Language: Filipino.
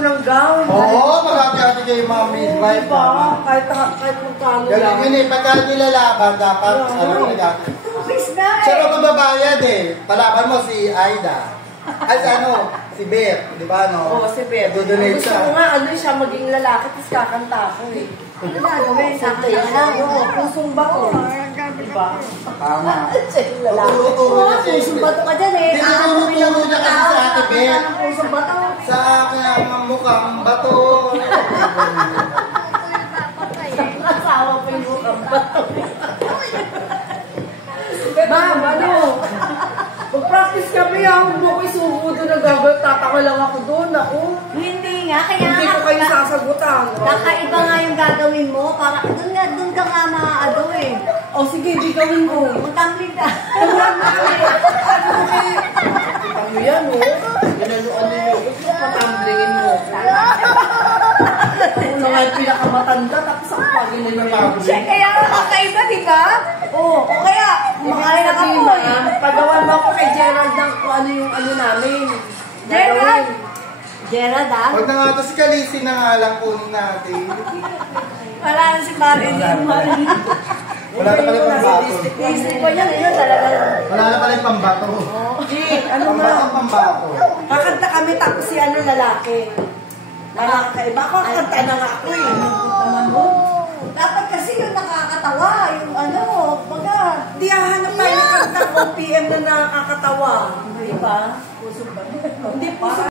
ng gown. Oo, mag-ati-ati kayo mga midwife. Diba? Kahit magkano lang. Ganun yun eh, pagka nilalaban, dapat, Please na eh. siya ka magbabayad eh. Palaban mo si Aida. Ay, si Beth, di ba, no? Oo, si Beth. Dodonate Gusto siya. ko nga, siya maging lalaki, tapos kakanta ko eh. Ano na gawin? Sakto yan lang. Oo, pusong bato. Diba? Tama. Siya yung lalaki. Tuturo niya siya. Pusong bato ka dyan eh. Tinuturo niya kasi sa Ate Beth. Pusong bato. Sa akin ang mukhang bato. Asawa pa yung mukhang bato. Ma'am, mag-practice kami ha. Huwag mo ko isubo doon na gagawin. Tataka lang ako doon. Ako. Hindi nga, kaya Hindi ko kayo sasagutan. kakaiba nga yung gagawin mo. Para doon ka nga maaado eh. O sige, di gawin ko. Magtambling ka. Kita mo yan, oh. Ginaluan niyo yung gusto patamblingin mo. Ako na nga yung pinakamatanda, tapos ako pa ginagawa. Siya kaya nga kakaiba, di ba? Oo, o kaya, makain na ka po eh. Pagawan mo ako kay Gerald ng kung ano yung ano namin. Gerald? Gerald ah? Huwag na nga ito si Kalisi na nga lang kunin natin. Wala na si Marilyn. Wala na pala yung pambato. Isip ko yan, yun talaga. Wala na pala yung pambato. Ano na? Pambato. Kakanta kami tapos si ano lalaki. Nakakaiba ako, kakanta na nga ako eh. Dapat kasi yung nakakatawa, yung ano, baga. Di hahanap tayo ng kanta OPM na nakakatawa. Di ba? Puso ba? Hindi puso